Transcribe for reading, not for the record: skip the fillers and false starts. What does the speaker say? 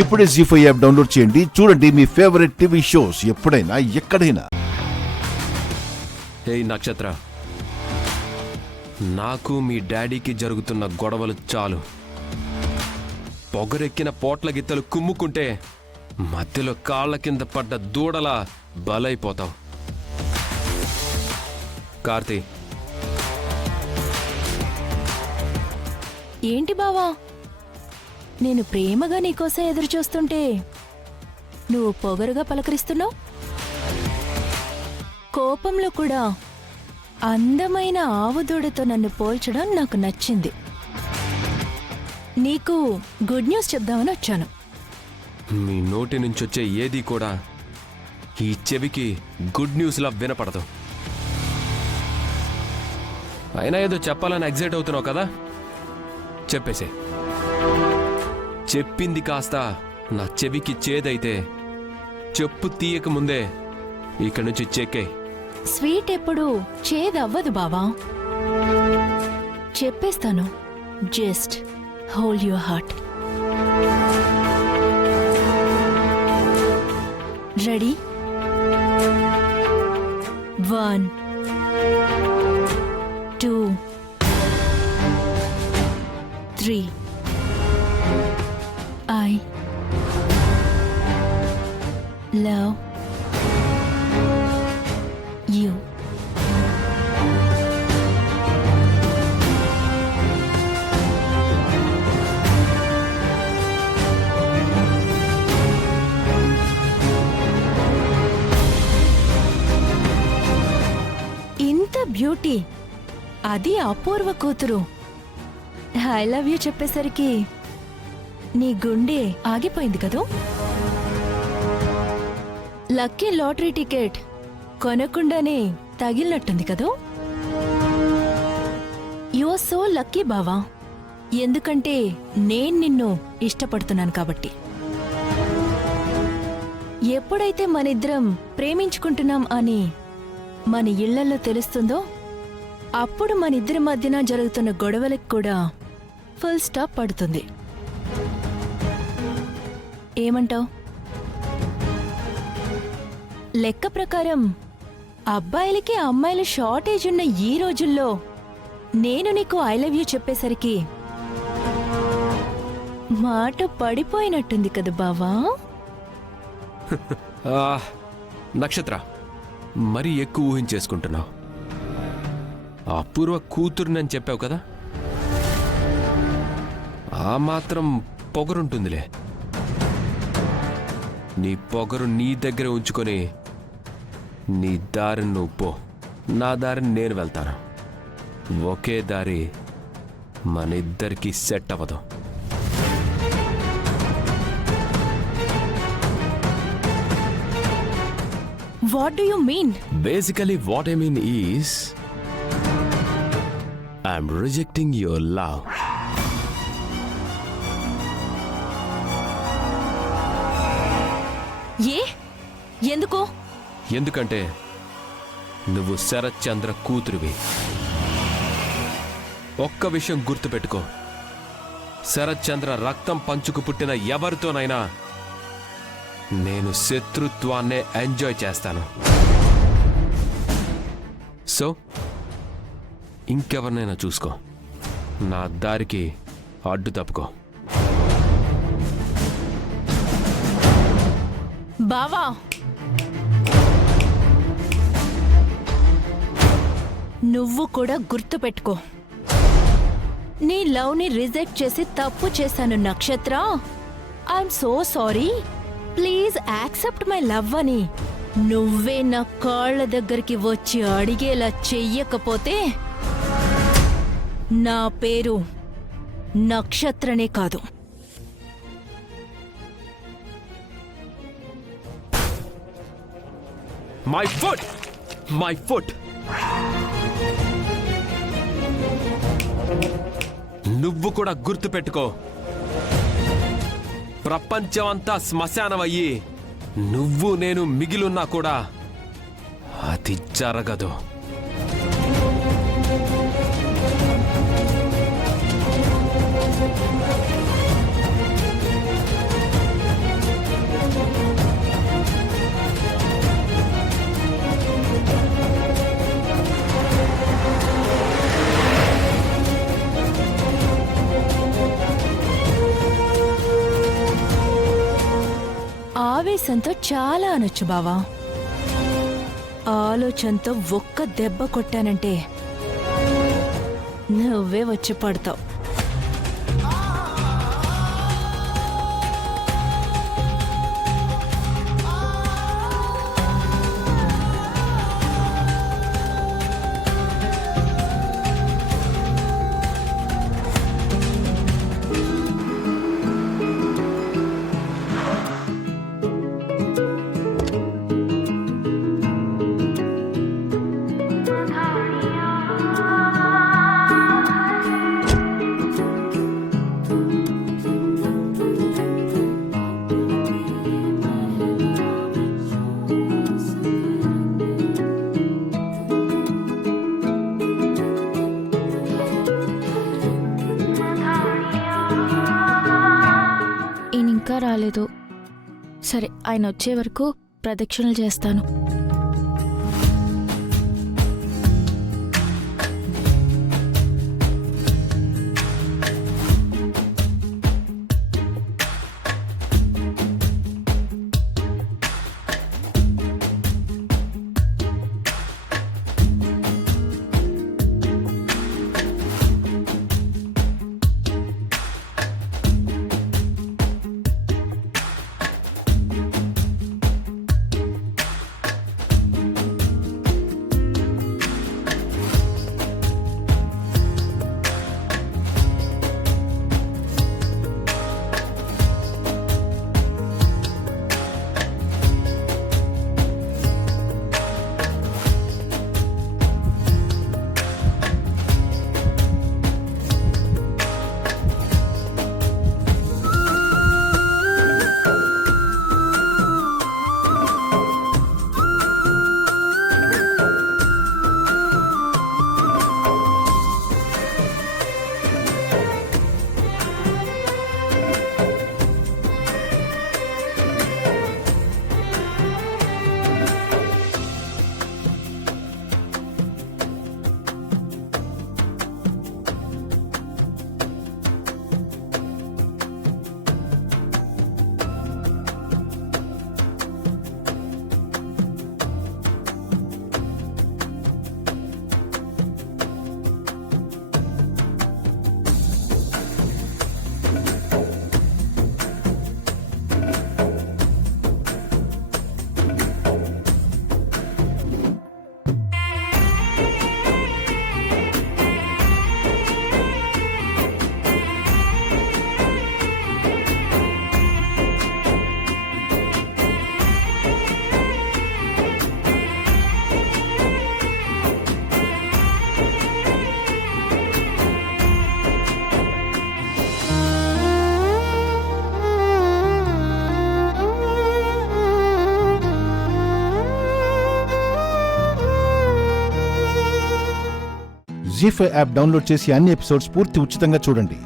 ఇప్పుడే జీ5 app download చేయండి. చూడండి మీ ఫేవరెట్ టీవీ షోస్ ఎప్పుడైనా ఎక్కడైనా. హే నక్షత్ర, నాకు మీ డాడీకి జరుగుతున్న గొడవలు చాలు. పొగరెక్కిన పోట్ల గిత్తలు కుమ్ముకుంటే మధ్యలో కాళ్ళ కింద పడ్డ దూడలా బలైపోతావు. కార్తీ, ఏంటి బావా, నేను ప్రేమగా నీకోసం ఎదురు చూస్తుంటే నువ్వు పొగరుగా పలకరిస్తున్నావు. కోపంలో కూడా అందమైన ఆవుదూడతో నన్ను పోల్చడం నాకు నచ్చింది. నీకు గుడ్ న్యూస్ చెప్దామని వచ్చాను. మీ నోటి నుంచి వచ్చే ఏది కూడా ఈ చెవికి గుడ్ న్యూస్లా వినపడదు. అయినా ఏదో చెప్పాలని ఎగ్జైట్ అవుతున్నావు కదా, చెప్పేసే. చెప్పింది కాస్త నా చెవికి చేదైతే చెప్పు తీయక ముందే ఇక్కడి నుంచి చెక్కే. స్వీట్ ఎప్పుడు చేదవ్వదు బావా. చెప్పేస్తాను, just hold your heart. Ready? 1 2 3 I love you. ఇంత బ్యూటీ, అది అపూర్వ కూతురు. ఐ లవ్ యూ చెప్పేసరికి నీ గుండె ఆగిపోయింది కదూ. లక్కీ లాటరీ టికెట్ కొనకుండానే తగిలినట్టుంది కదూ. యు ఆర్ సో లక్కీ బావా, ఎందుకంటే నేను నిన్ను ఇష్టపడుతున్నాను కాబట్టి. ఎప్పుడైతే మనిద్దరం ప్రేమించుకుంటున్నాం అని మన ఇళ్లలో తెలుస్తుందో అప్పుడు మనిద్దరి మధ్యన జరుగుతున్న గొడవలకు కూడా ఫుల్ స్టాప్ పడుతుంది. ఏమంటావ్? లెక్క ప్రకారం అబ్బాయిలకి అమ్మాయిల షార్టేజ్ ఉన్న ఈ రోజుల్లో నేను నీకు ఐ లవ్ యూ చెప్పేసరికి మాట పడిపోయినట్టుంది కదా బావా. నక్షత్ర, మరీ ఎక్కువ ఊహించేసుకుంటున్నావు. అపూర్వ కూతురునని చెప్పావు కదా, ఆ మాత్రం పొగరుంటుందిలే. నీ పొగరు నీ దగ్గర ఉంచుకొని నీ దారిని నువ్వు పో, నా దారిని నేను వెళ్తాను. ఒకే దారి మన ఇద్దరికి సెట్ అవ్వదు. What do you mean? Basically what I mean is I'm rejecting your love. ఎందుకు? ఎందుకంటే నువ్వు శరత్ చంద్ర కూతురివి. ఒక్క విషయం గుర్తుపెట్టుకో, శరత్ చంద్ర రక్తం పంచుకు పుట్టిన ఎవరితోనైనా నేను శత్రుత్వాన్నే ఎంజాయ్ చేస్తాను. సో ఇంకెవరినైనా చూసుకో, నా దారికి అడ్డు తప్పుకో. బావా, నువ్వు కూడా గుర్తుపెట్టుకో, నీ లవ్ ని రిజెక్ట్ చేసి తప్పు చేశాను నక్షత్ర. I'm so sorry, please accept my love అని నువ్వే నా కాళ్ళ దగ్గరికి వచ్చి అడిగేలా చెయ్యకపోతే నా పేరు నక్షత్రనే కాదు. My foot, my foot. నువ్వు కూడా గుర్తుపెట్టుకో, ప్రపంచమంతా శ్మశానమయ్యి నువ్వు నేను మిగిలున్నా కూడా అది జరగదు. ఆవేశంతో చాలా అనొచ్చు బావా. ఆలోచనతో ఒక్క దెబ్బ కొట్టానంటే నువ్వే వచ్చి పడతావు. ఈయన ఇంకా రాలేదు. సరే, ఆయన వచ్చే వరకు ప్రదక్షిణలు చేస్తాను. జీ5 యాప్ డౌన్లోడ్ చేసి అన్ని ఎపిసోడ్స్ పూర్తి ఉచితంగా చూడండి.